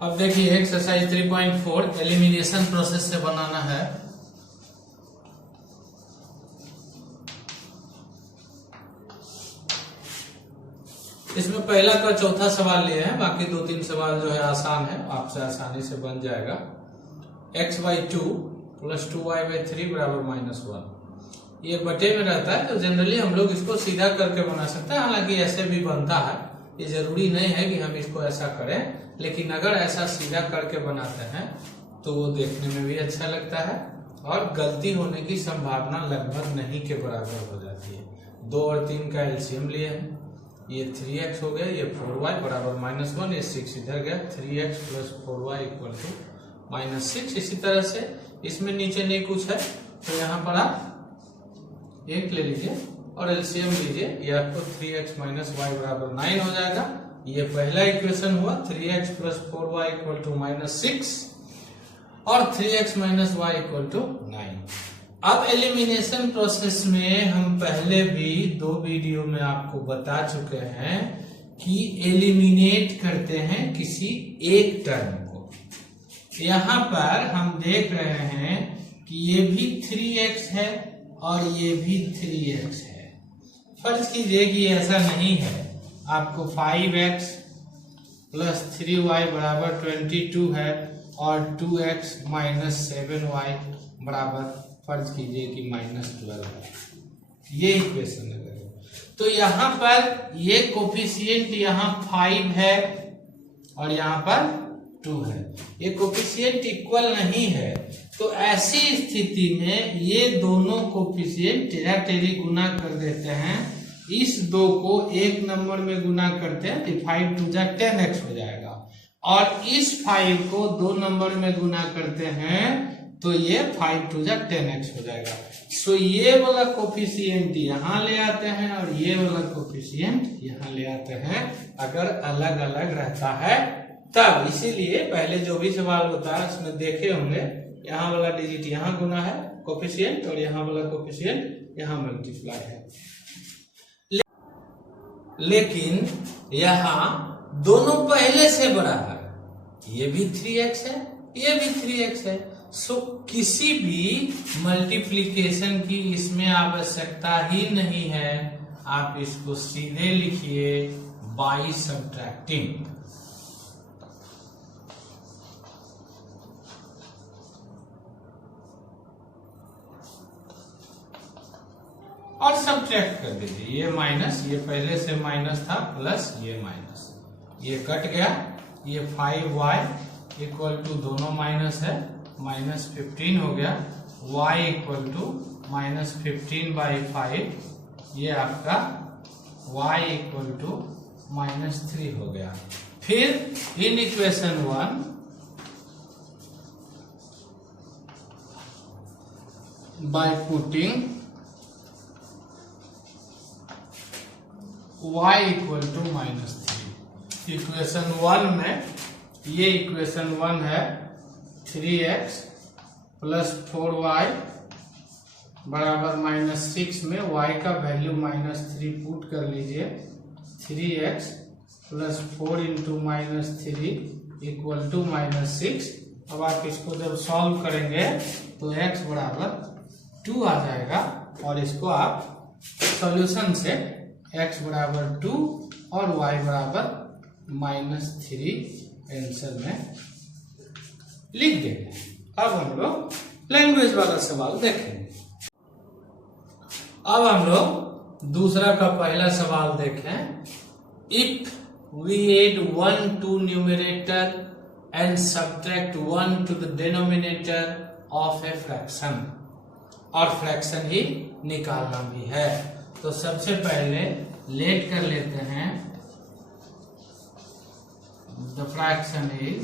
अब देखिए exercise 3.4 elimination process से बनाना है। इसमें पहला का चौथा सवाल लिए हैं, बाकी 2-3 सवाल जो है आसान है, आपसे आसानी से बन जाएगा। x/2 + 2y/3 = -1 ये बटे में रहता है, तो जनरली हम लोग इसको सीधा करके बना सकते हैं। हालांकि ऐसे भी बनता है, ये जरूरी नहीं है कि हम इसको ऐसा करें, लेकिन अगर ऐसा सीधा करके बनाते हैं तो वो देखने में भी अच्छा लगता है और गलती होने की संभावना लगभग नहीं के बराबर हो जाती है। 2 और 3 का एलसीएम लिए हैं, ये 3x हो गया, ये 4y = -1, ये 6 इधर गया, 3x + 4y = -6। इसी तरह से इसमें नीचे नहीं कुछ है तो यहाँ पर आप 1 ले लीजिए और एलसीएम लीजिए, ये आपको 3x - y = 9 हो जाएगा। ये पहला इक्वेशन हुआ, 3x + 4y = -6 और 3x - y = 9। अब एलिमिनेशन प्रोसेस में हम पहले भी 2 वीडियो में आपको बता चुके हैं कि एलिमिनेट करते हैं किसी एक टर्म को। यहाँ पर हम देख रहे हैं कि ये भी 3x है और ये भी 3x है। फर्ज कीजिए कि ऐसा नहीं है, आपको 5x + 3y = 22 है और 2x - 7y = फर्ज कीजिए कि -12 है। ये इक्वेशन अगर तो यहाँ पर ये कोफिशिएंट यहाँ 5 है और यहाँ पर 2 है, ये कोफिशिएंट इक्वल नहीं है। तो ऐसी स्थिति में ये दोनों कोफिशिएंट टेढ़ा-टेढ़ी गुना कर देते हैं। इस 2 को 1 नंबर में गुना करते हैं तो 5 × 2 = 10x हो जाएगा और इस 5 को 2 नंबर में गुना करते हैं तो ये 5 × 2 = 10x हो जाएगा। सो ये वाला कोफिशिएंट यहाँ ले आते हैं और ये वाला कोफिशिएंट यहाँ ले आते हैं, अगर अलग अलग रहता है तब। इसीलिए पहले जो भी सवाल होता है उसमें देखे होंगे, यहाँ वाला डिजिट यहाँ गुना है कोफिशिएंट और यहाँ वाला कोफिशिएंट यहाँ मल्टीप्लाई है। लेकिन यहाँ दोनों पहले से बड़ा है, ये भी 3x है, ये भी 3x है। सो किसी भी मल्टीप्लिकेशन की इसमें आवश्यकता ही नहीं है। आप इसको सीधे लिखिए बाई सब्ट्रैक्टिंग। और सब्ट्रैक्ट कर दीजिए, ये माइनस, ये पहले से माइनस था, प्लस ये माइनस, ये कट गया, ये 5y = दोनों माइनस है, -15 हो गया, y = -15/5, ये आपका y = -3 हो गया। फिर इन equation 1 by putting y = -3। Equation 1 में ये इक्वेशन 1 है 3x + 4y = -6 में y का वैल्यू -3 पुट कर लीजिए। 3x + 4 × -3 = -6। अब आप इसको जब सॉल्व करेंगे तो x = 2 आ जाएगा और इसको आप सॉल्यूशन से x = 2 और y = -3 आंसर में लिख देंगे। अब हम लोग लैंग्वेज वाला सवाल देखेंगे। अब हम लोग दूसरा का पहला सवाल देखें। If we add 1 to numerator and subtract 1 to the denominator of a fraction, और फ्रैक्शन ही निकालना भी है। तो सबसे पहले लेट कर लेते हैं, द फ्रैक्शन इज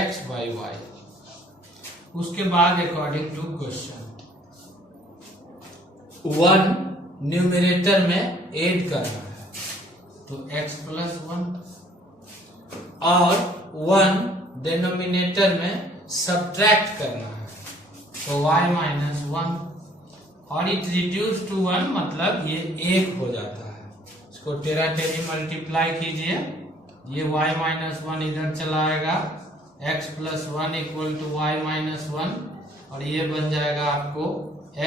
x/y। उसके बाद अकॉर्डिंग टू क्वेश्चन 1 न्यूमरेटर में ऐड करना है तो x + 1 और 1 डिनोमिनेटर में सब्ट्रैक्ट करना है तो y - 1 और इट रिड्यूस टू 1 मतलब ये 1 हो जाता है। इसको टेरा टेरी मल्टीप्लाई कीजिए, ये y माइनस 1 इधर चला आएगा, x plus 1 equal to y minus 1, और ये बन जाएगा आपको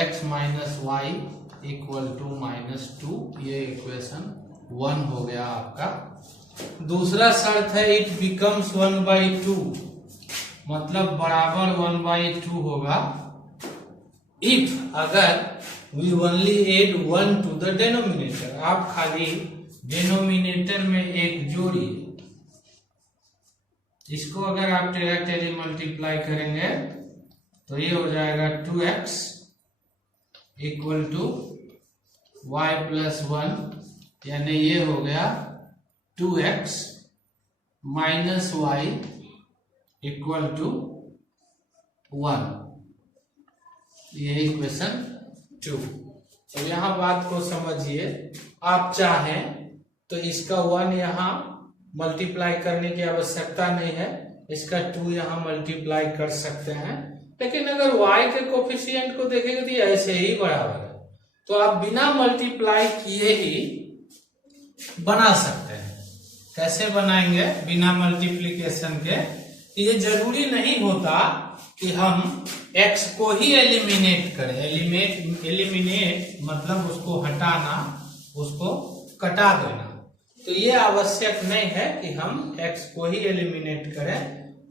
x minus Y equal to minus 2। ये इक्वेशन 1 हो गया आपका। दूसरा शर्त है इट बिकम्स 1/2, मतलब बराबर 1/2 होगा इफ अगर we only add 1 to the denominator. आप खाली डेनोमिनेटर में 1 जोड़िए, इसको अगर आप टेरा टेरी मल्टीप्लाई करेंगे तो ये हो जाएगा 2x equal to y plus 1, यानी ये हो गया 2x minus Y equal to 1। ये इक्वेशन 2। तो यहां बात को समझिए, आप चाहें तो इसका 1 यहां मल्टीप्लाई करने की आवश्यकता नहीं है, इसका 2 यहां मल्टीप्लाई कर सकते हैं, लेकिन अगर y के कोफिशिएंट को देखेंगे तो ये ऐसे ही बराबर है, तो आप बिना मल्टीप्लाई किए ही बना सकते हैं। कैसे बनाएंगे बिना मल्टीप्लिकेशन के? ये जरूरी नहीं होता कि हम x को ही एलिमिनेट करें। एलिमिनेट मतलब उसको हटाना, उसको कटा देना। तो ये आवश्यक नहीं है कि हम x को ही एलिमिनेट करें।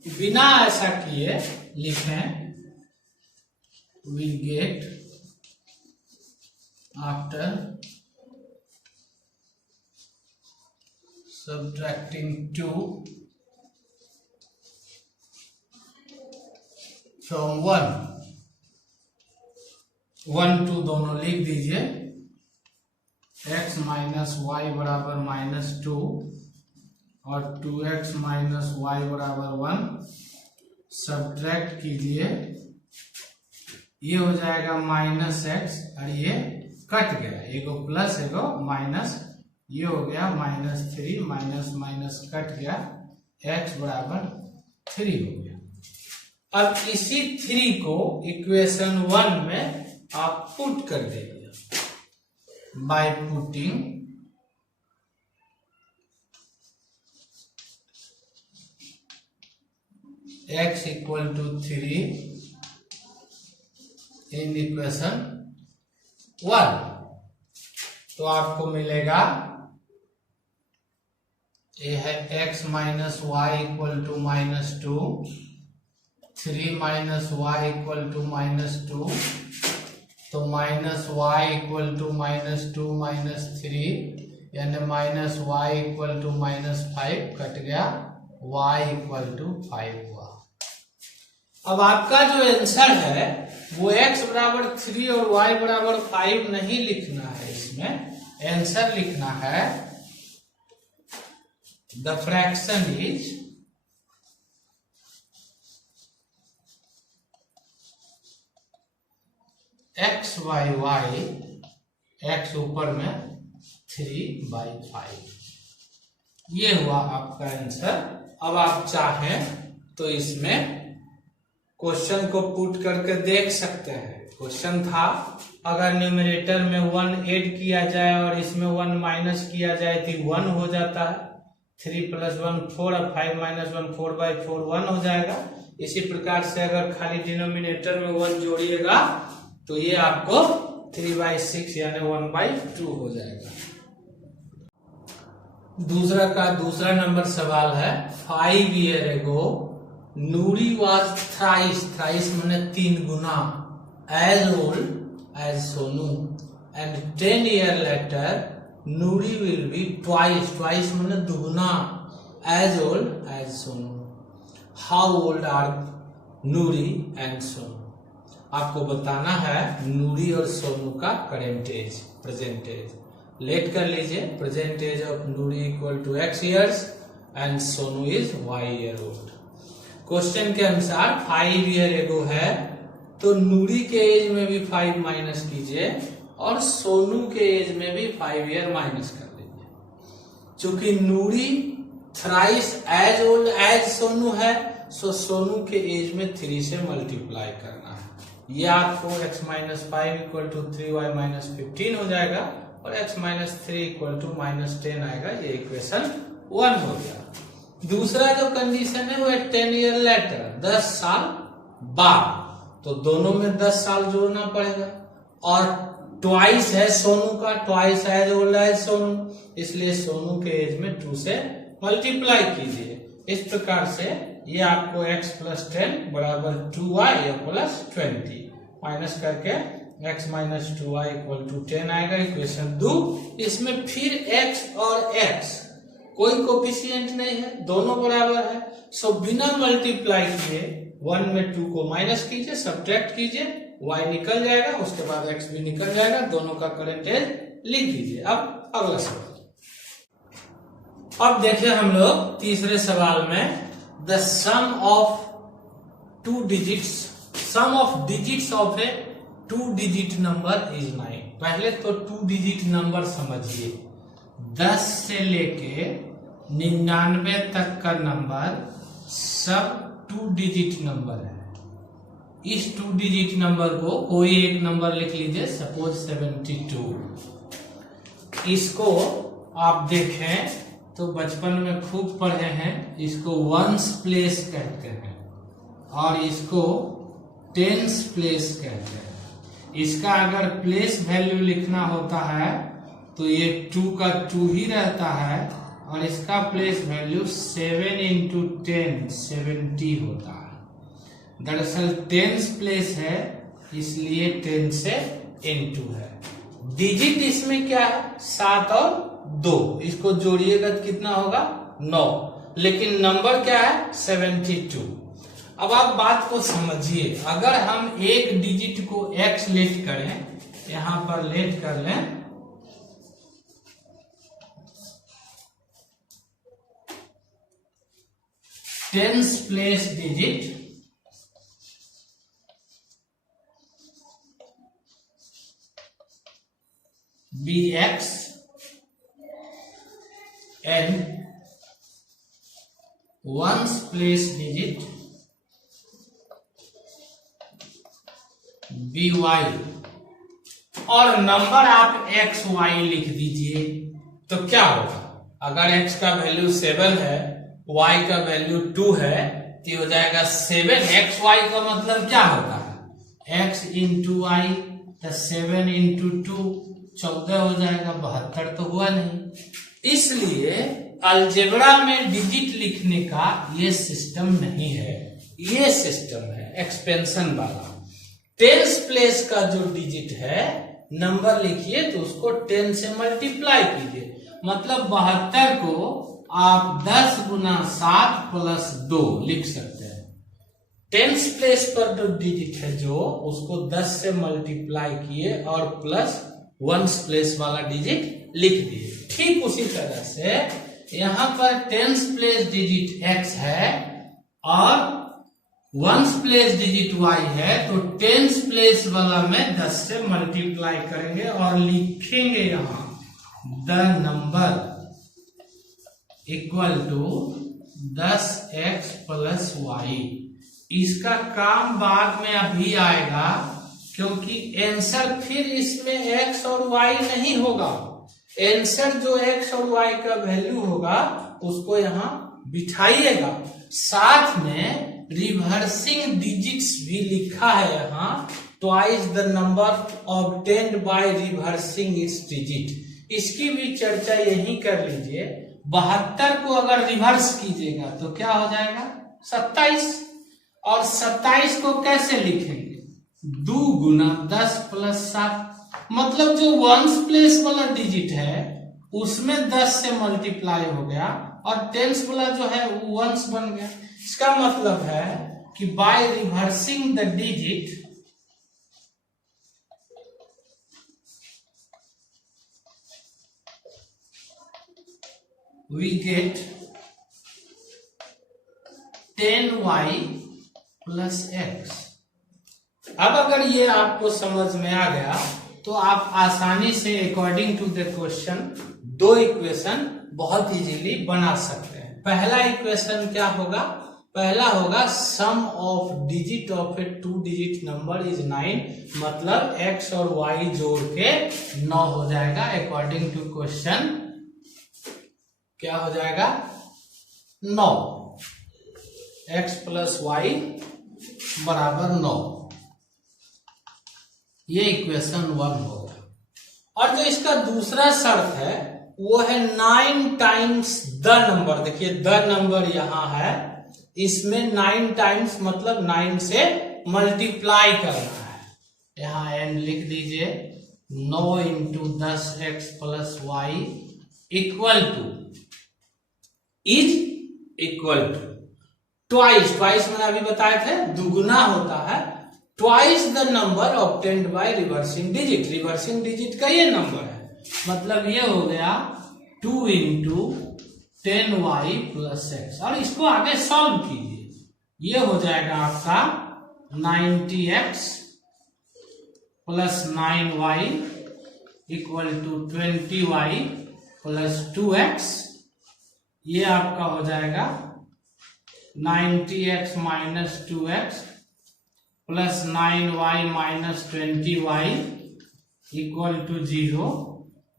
बिना ऐसा किए लिखें we get after subtracting 2 from 1, 1 2 दोनों लिख दीजिए, x माइनस वाई बराबर माइनस 2 और 2x माइनस वाई बराबर 1, सब्ट्रैक्ट कीजिए, ये हो जाएगा माइनस एक्स और ये कट गया, एगो प्लस एगो माइनस, ये हो गया माइनस 3, माइनस माइनस कट गया, x बराबर 3 हो गया। अब इसी 3 को इक्वेशन 1 में आप पुट कर देंगे by putting x equal to 3 in equation 1, तो आपको मिलेगा ये है x minus Y equal to minus 2, 3 minus Y equal to minus 2, तो minus Y equal to minus 2 minus 3, यानी minus Y equal to minus 5 cut गया, y इक्वल टू 5 हुआ। अब आपका जो आंसर है वो x बराबर 3 और y बराबर 5 नहीं लिखना है, इसमें आंसर लिखना है the fraction is x by Y, x ऊपर में 3/5, ये हुआ आपका आंसर। अब आप चाहें तो इसमें क्वेश्चन को पुट करके देख सकते हैं। क्वेश्चन था अगर न्यूमरेटर में 1 ऐड किया जाए और इसमें 1 माइनस किया जाए तो 1 हो जाता है, 3 प्लस 1 4 और 5 माइनस 1 4/4 1 हो जाएगा। इसी प्रकार से अगर खाली डिनोमिनेटर में 1 जोड़िएगा तो ये आपको 3/6 यानी 1/2 हो जाएगा। दूसरा नंबर सवाल है 5 years ago Nuri was thrice माने 3 गुना as old as Sonu and 10 years later Nuri will be twice माने दुगुना as old as Sonu. How old are Nuri and Sonu? आपको बताना है नूरी और सोनू का current age, present age. Let कर लीजिए, present age of Noori equal to x years and Sonu is y year old। क्वेश्चन के अनुसार 5 years ago है तो नूरी के एज में भी 5 माइनस कीजिए और सोनू के एज में भी 5 years माइनस कर लीजिए। चूंकि Noori thrice as old as Sonu है, सो सोनू के एज में 3 से मल्टीप्लाई करना है। ये आपको x minus 5 equal to 3y minus 15 हो जाएगा और x minus 3 equal to minus 10 आएगा। ये इक्वेशन 1 हो गया। दूसरा जो कंडीशन है वो है 10 ईयर लेटर, 10 साल बाद, तो दोनों में 10 साल जोड़ना पड़ेगा और ट्वाइस है सोनू का, twice age old as Sonu, इसलिए सोनू के एज में 2 से मल्टीप्लाई कीजिए। इस प्रकार से ये आपको x प्लस 10 बराबर 2y प्लस 20 माइनस करके x minus 2y equal to 10 आएगा। इक्वेशन 2। इसमें फिर x और x कोई कोफिशिएंट नहीं है, दोनों बराबर है, सो बिना मल्टीप्लाई किए 1 में 2 को माइनस कीजिए, सब्ट्रैक्ट कीजिए, y निकल जाएगा, उसके बाद x भी निकल जाएगा, दोनों का करंट एज लिख दीजिए। अब अगला सवाल। अब देखिए हम लोग तीसरे सवाल में the sum of digits of A 2 digit number is 9। पहले तो 2 डिजिट नंबर समझिए, 10 से लेके 99 तक का नंबर सब 2 डिजिट नंबर है। इस 2 डिजिट नंबर को कोई एक नंबर लिख लीजिए, सपोज 72। इसको आप देखें तो बचपन में खूब पढ़े हैं, इसको वंस प्लेस कहते हैं और इसको टेंस प्लेस कहते हैं। इसका अगर प्लेस वैल्यू लिखना होता है तो ये 2 का 2 ही रहता है और इसका प्लेस वैल्यू 7 इंटू 10 70 होता है। दरअसल टेंस प्लेस है इसलिए 10 से इंटू है। डिजिट इसमें क्या है, 7 और 2, इसको जोड़िएगा तो कितना होगा 9, लेकिन नंबर क्या है 72। अब आप बात को समझिए, अगर हम एक डिजिट को x लेट करें, यहां पर लेट कर लें, tens place digit bx and ones place digit by और नंबर आप x y लिख दीजिए, तो क्या होगा, अगर x का वैल्यू 7 है, y का वैल्यू 2 है, तो हो जाएगा 7xy का मतलब क्या होता है x इंटू y, तो 7 इंटू 2 14 हो जाएगा, 72 तो हुआ नहीं। इसलिए अलजेब्रा में डिजिट लिखने का ये सिस्टम नहीं है, ये सिस्टम है एक्सपेंशन वाला। टेंस प्लेस का जो डिजिट है, नंबर लिखिए तो उसको 10 से मल्टीप्लाई कीजिए, मतलब 72 को आप 10 गुना 7 प्लस 2 लिख सकते हैं। टेंस प्लेस पर जो डिजिट है जो, उसको 10 से मल्टीप्लाई किए और प्लस वंस प्लेस वाला डिजिट लिख दिए। ठीक उसी तरह से यहां पर टेंस प्लेस डिजिट x है और वंस प्लेस डिजिट y है, तो टेंस प्लेस वाला में 10 से मल्टीप्लाई करेंगे और लिखेंगे यहां the number equal to 10x plus y। इसका काम बाद में अभी आएगा, क्योंकि आंसर फिर इसमें x और y नहीं होगा। आंसर जो x और y का वैल्यू होगा उसको यहाँ बिठाइएगा, साथ में रिवर्सिंग डिजिट्स भी लिखा है यहाँ, twice the number obtained by reversing it's digit. इसकी भी चर्चा यही कर लीजिए। 72 को अगर रिवर्स कीजिएगा तो क्या हो जाएगा 27, और 27 को कैसे लिखेंगे, 2 गुना 10 प्लस 7, मतलब जो वंस प्लेस वाला डिजिट है उसमें 10 से मल्टीप्लाई हो गया और टेंस वाला जो है वो वंस बन गया। इसका मतलब है कि by reversing the digit we get 10y plus x। अब अगर ये आपको समझ में आ गया तो आप आसानी से according to the question 2 equation बहुत इजीली बना सकते हैं। पहला इक्वेशन क्या होगा, पहला होगा sum of digit of A 2 digit number is 9, मतलब x और y जोड़ के 9 हो जाएगा। अकॉर्डिंग टू क्वेश्चन क्या हो जाएगा 9, x प्लस वाई बराबर 9, ये इक्वेशन 1 होगा। और जो इसका दूसरा शर्त है वो है 9 टाइम्स द नंबर। देखिए द नंबर यहां है, इसमें 9 टाइम्स मतलब 9 से मल्टीप्लाई करना है। यहां एन लिख दीजिए, 9 into 10x plus Y equal to is equal to twice, twice मैंने अभी बताए थे दुगुना होता है, twice the number obtained by reversing digit. Reversing digit का ये नंबर है, मतलब ये हो गया 2 इंटू 10y प्लस एक्स। और इसको आगे सॉल्व कीजिए, ये हो जाएगा आपका 90x plus 9y equal to 20y plus 2x। ये आपका हो जाएगा 90x minus 2x plus 9y minus 20y equal to 0।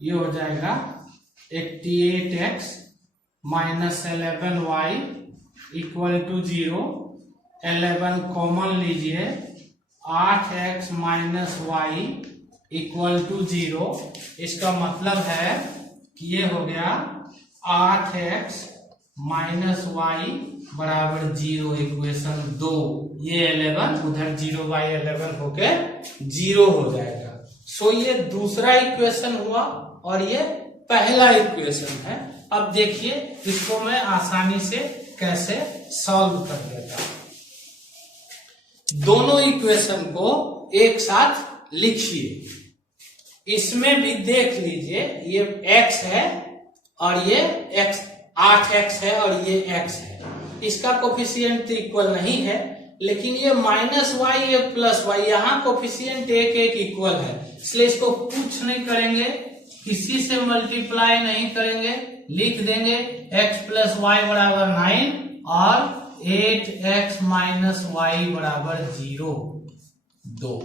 ये हो जाएगा 88x minus 11y equal to 0। 11 common लीजिए, 8x minus y equal to 0। इसका मतलब है कि ये हो गया 8x माइनस y बराबर 0, इक्वेशन 2। ये 11 उधर 0/11 होके 0 हो जाएगा। सो ये दूसरा इक्वेशन हुआ और ये पहला इक्वेशन है। अब देखिए इसको मैं आसानी से कैसे सॉल्व कर देता हूं। दोनों इक्वेशन को एक साथ लिखिए। इसमें भी देख लीजिए, ये x है और ये x 8x है और ये x है। इसका कोफिशिएंट इक्वल नहीं है, लेकिन ये माइनस वाई ये प्लस वाई, यहाँ कोफिशिएंट एक एक इक्वल है, इसलिए इसको कुछ नहीं करेंगे, किसी से मल्टीप्लाई नहीं करेंगे, लिख देंगे x प्लस वाई बराबर 9 और 8x माइनस वाई बराबर 0 2।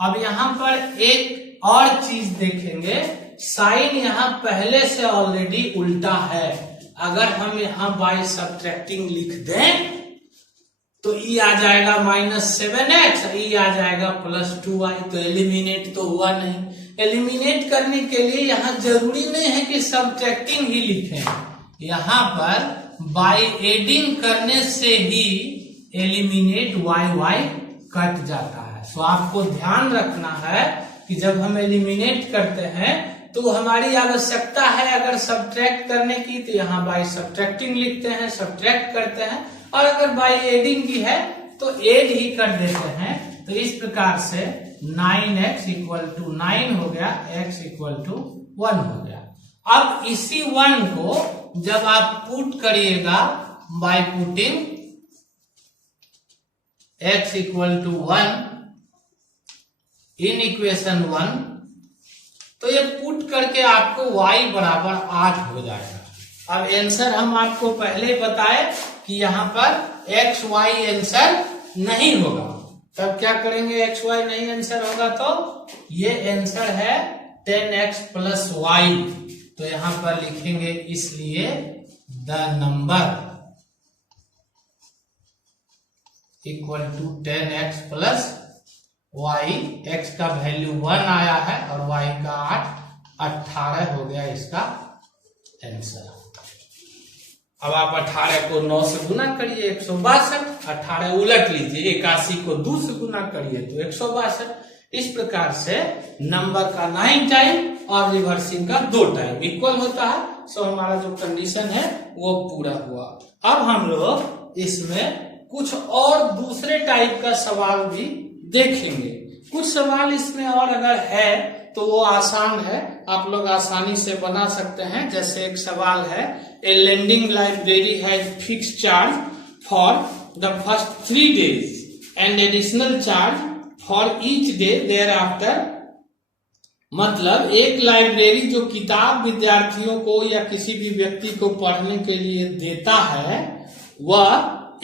अब यहाँ पर एक और चीज देखेंगे, साइन यहाँ पहले से ऑलरेडी उल्टा है। अगर हम यहाँ बाय सब्ट्रैक्टिंग लिख दें तो ई आ जाएगा -7x, ई आ जाएगा +2y, तो एलिमिनेट तो हुआ नहीं। एलिमिनेट करने के लिए यहाँ जरूरी नहीं है कि सब्ट्रैक्टिंग ही लिखें, यहाँ पर बाय एडिंग करने से ही एलिमिनेट y कट जाता है। सो आपको ध्यान रखना है कि जब हम एलिमिनेट करते हैं तो हमारी आवश्यकता है अगर सब्ट्रैक्ट करने की, तो यहाँ बाय सब्ट्रैक्टिंग लिखते हैं, सब्ट्रैक्ट करते हैं, और अगर बाय एडिंग की है तो एड ही कर देते हैं। तो इस प्रकार से 9x इक्वल टू 9 हो गया, x इक्वल टू 1 हो गया। अब इसी 1 को जब आप पुट करिएगा by putting x equal to 1 in equation 1, तो ये पुट करके आपको y बराबर 8 हो जाएगा। अब आंसर हम आपको पहले बताए कि यहाँ पर x y आंसर नहीं होगा, तब क्या करेंगे, x y नहीं आंसर होगा तो ये आंसर है 10x प्लस y, तो यहाँ पर लिखेंगे इसलिए the number equal to 10x plus y, x का वैल्यू 1 आया है और y का 18 हो गया इसका आंसर। अब आप 18 को 9 से गुना करिए 162, 18 उलट लीजिए, 81 को 2 से गुना करिए तो 162। इस प्रकार से नंबर का 9 टाइम और रिवर्सिंग का 2 टाइम इक्वल होता है। सो हमारा जो कंडीशन है वो पूरा हुआ। अब हम लोग इसमें कुछ और दूसरे टाइप का सवाल भी देखेंगे। कुछ सवाल इसमें और अगर है तो वो आसान है, आप लोग आसानी से बना सकते हैं। जैसे एक सवाल है, a lending library has fix charge for the first 3 days and additional charge for each day thereafter. मतलब एक लाइब्रेरी जो किताब विद्यार्थियों को या किसी भी व्यक्ति को पढ़ने के लिए देता है, वह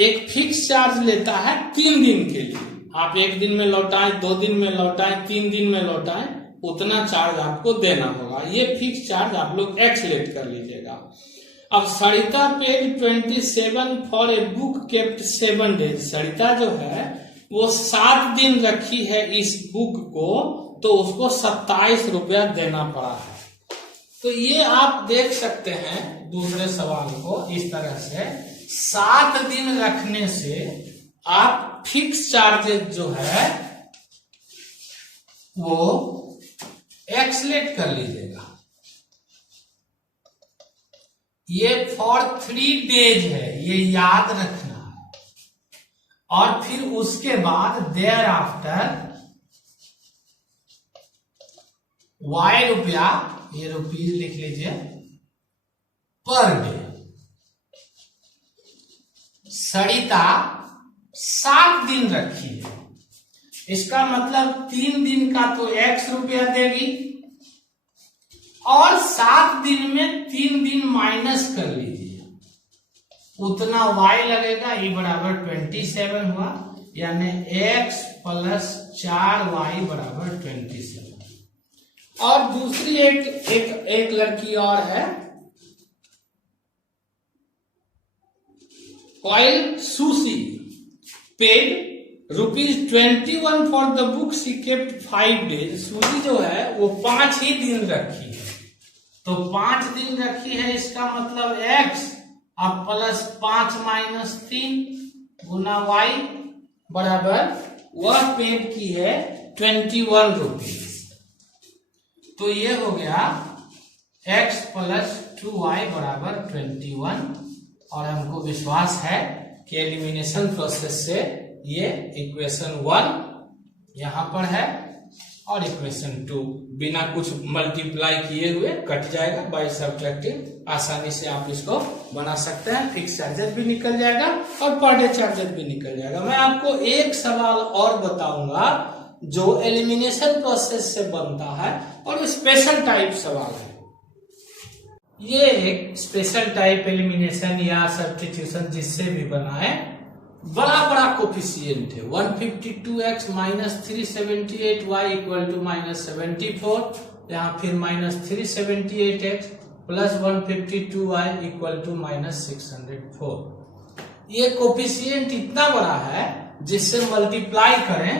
एक फिक्स चार्ज लेता है 3 दिन के लिए। आप 1 दिन में लौटाएं, 2 दिन में लौटाएं, 3 दिन में लौटाएं, उतना चार्ज आपको देना होगा। ये फिक्स चार्ज आप लोग एक्सलेट कर लीजिएगा। अब Sarita paid 27 for a book kept 7 days. Sarita जो है वो 7 दिन रखी है इस बुक को, तो उसको 27 रुपया देना पड़ा है। तो ये आप देख सकते हैं दूसरे सवाल को इस तरह से, 7 दिन रखने से आप फिक्स चार्जेस जो है वो एक्सलेट कर लीजिएगा। ये फॉर 3 डेज है, ये याद रखना है। और फिर उसके बाद देयर आफ्टर Y रुपया, ये रुपीज लिख लीजिए, पर डे। सरिता 7 दिन रखी है, इसका मतलब 3 दिन का तो X रुपया देगी और 7 दिन में 3 दिन माइनस कर लीजिए, उतना Y लगेगा। ये बराबर 27 हुआ, यानी X प्लस 4Y बराबर 27। और दूसरी एक लड़की और है, oil sushi paid ₹21 for the book she kept 5 days. Sushi जो है वो 5 ही दिन रखी है, तो 5 दिन रखी है, इसका मतलब X अब प्लस 5 माइनस 3 गुना Y बराबर वह पेड की है 21 रुपीज। तो ये हो गया X प्लस 2Y बराबर 21। और हमको विश्वास है कि एलिमिनेशन प्रोसेस से ये इक्वेशन 1 यहां पर है और इक्वेशन 2 बिना कुछ मल्टीप्लाई किए हुए कट जाएगा बाय सब्ट्रैक्टिंग। आसानी से आप इसको बना सकते हैं। फिक्स चार्जेस भी निकल जाएगा और पर डे चार्जेस भी निकल जाएगा। मैं आपको एक सवाल और बताऊंगा जो एलिमिनेशन प्रोसेस से बनता है और स्पेशल टाइप सवाल है। ये एक स्पेशल टाइप एलिमिनेशन या सब्स्टिट्यूशन जिससे भी बना है, बड़ा कोफिशिएंट है। 152x minus 378y equal to minus 74, यहाँ फिर minus 378x plus 152y equal to minus 604। ये कोफिशिएंट इतना बड़ा है जिससे मल्टीप्लाई करें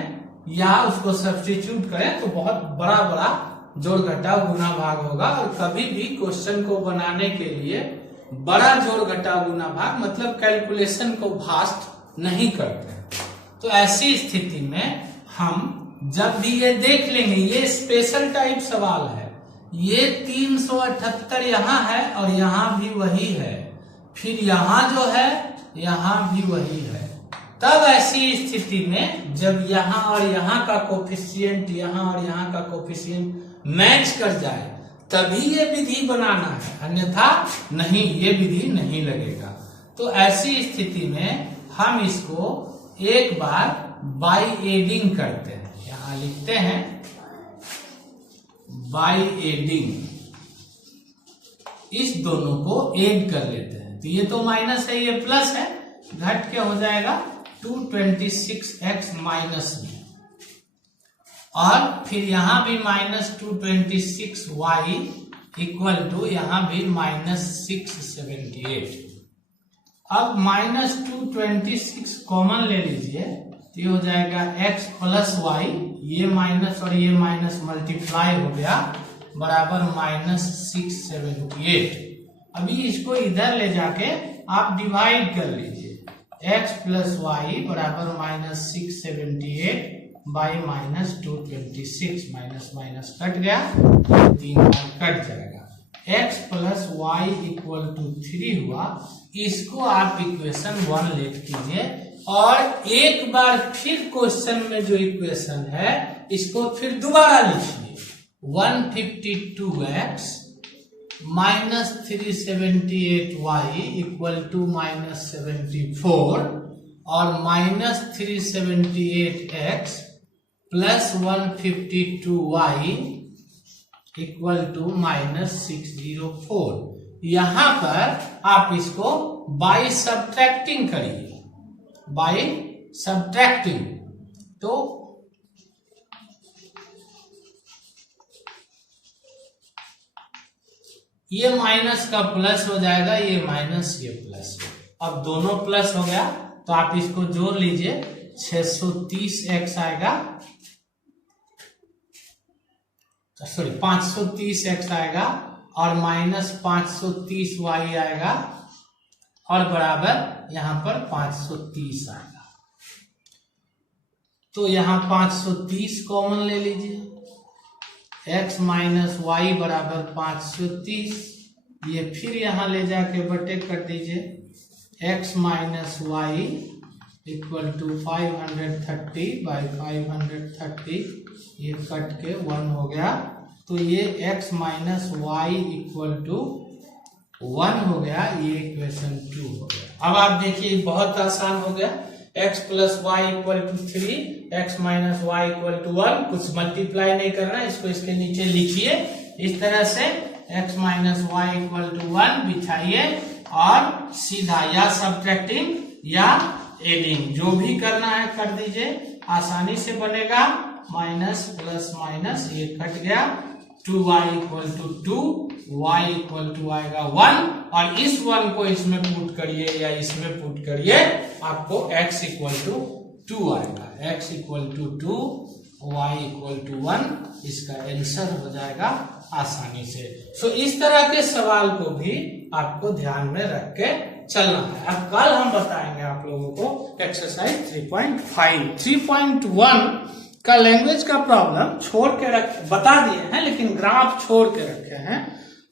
या उसको सब्स्टिट्यूट करें तो बहुत बड़ा जोड़ घटाव गुना भाग होगा। और कभी भी क्वेश्चन को बनाने के लिए बड़ा जोड़ घटाव गुना भाग मतलब कैलकुलेशन को भास्ट नहीं करते। तो ऐसी स्थिति में हम जब भी ये देख लेंगे, ये स्पेशल टाइप सवाल है, ये 378 यहाँ है और यहाँ भी वही है, फिर यहाँ जो है यहाँ भी वही है। तब ऐसी स्थिति में जब यहाँ और यहाँ का कोफिशिएंट, यहाँ और यहाँ का कोफिशिएंट मैच कर जाए तभी ये विधि बनाना है, अन्यथा नहीं, ये विधि नहीं लगेगा। तो ऐसी स्थिति में हम इसको एक बार बाय एडिंग करते हैं। यहाँ लिखते हैं बाय एडिंग, इस दोनों को ऐड कर लेते हैं। तो ये तो माइनस है, ये प्लस है, घट के हो जाएगा 226x माइनस में, और फिर यहाँ भी माइनस 226y इक्वल टू यहाँ भी माइनस 678। अब माइनस 226 कॉमन ले लीजिए तो ये हो जाएगा x प्लस y, ये माइनस और ये माइनस मल्टीप्लाई हो गया बराबर माइनस 678। अभी इसको इधर ले जाके आप डिवाइड कर लीजिए, x प्लस वाई बराबर minus 678 by minus 226, minus minus cut गया, 3 बार कट जाएगा। x plus Y equal to 3 हुआ। इसको आप इक्वेशन 1 लेट कीजिए और एक बार फिर क्वेश्चन में जो इक्वेशन है इसको फिर दोबारा लिखिए। 152x minus 378y equal to minus 74 और minus 378x plus 152y equal to minus 604। यहां पर आप इसको बाय सब्ट्रैक्टिंग करिए। By subtracting. तो ये माइनस का प्लस हो जाएगा, ये माइनस ये प्लस। अब दोनों प्लस हो गया तो आप इसको जोड़ लीजिए, 630x आएगा, सॉरी 530x आएगा और माइनस 530y आएगा और बराबर यहां पर 530 आएगा। तो यहां 530 कॉमन ले लीजिए, x माइनस वाई बराबर 530, ये फिर यहां ले जाके बटे कर दीजिए, x minus Y equal to 530 by 530, ये कट के 1 हो गया। तो ये x minus Y equal to 1 हो गया, ये इक्वेशन 2 हो गया। अब आप देखिए बहुत आसान हो गया, x plus Y equal to 3, x minus Y equal to 1, कुछ मल्टीप्लाई नहीं करना, इसको इसके नीचे लिखिए इस तरह से, x minus Y equal to 1 बिछाइए और सीधा या सब्ट्रैक्टिंग या एडिंग जो भी करना है कर दीजिए, आसानी से बनेगा। माइनस प्लस माइनस ये कट गया, 2y equal to 2, y equal to आएगा 1 और इस 1 को इसमें पुट करिए या इसमें पुट करिए, आपको x इक्वल टू 2 आएगा, x equal to 2, y equal to 1, इसका आंसर हो जाएगा आसानी से। सो इस तरह के सवाल को भी आपको ध्यान में रख के चलना है। अब कल हम बताएंगे आप लोगों को एक्सरसाइज 3.5, 3.1 का लैंग्वेज का प्रॉब्लम छोड़ के बता दिए हैं, लेकिन ग्राफ छोड़ के रखे हैं।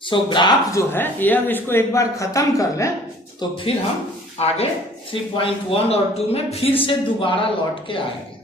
सो ग्राफ जो है ये, अब इसको एक बार खत्म कर लें तो फिर हम आगे 3.1 और 2 में फिर से दोबारा लौट के आएंगे।